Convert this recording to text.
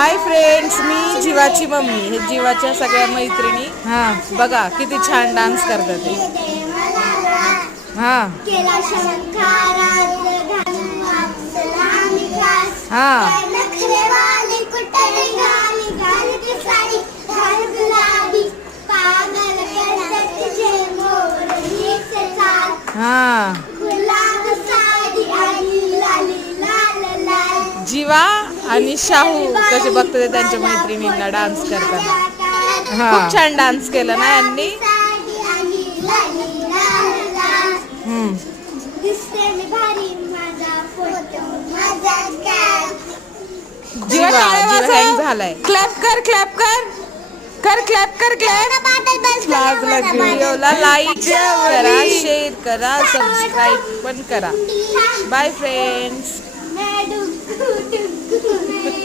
Hi friends, मी जीवाची mummy. हे जीवाच्या सगळ्या मैत्रिणी. बघा किती छान डान्स करतात ते. हा हा हा जीवा आणि शाहू कसे बघतात त्यांच्या मैत्रिणींना डान्स करताना. खूप छान डान्स केला ना यांनी. जीवा हँग झालाय. क्लॅप कर, क्लॅप कर, कर क्लॅप कर, क्लॅप. व्हिडिओला लाईक करा, शेअर करा, सबस्क्राईब पण करा. Bye friends.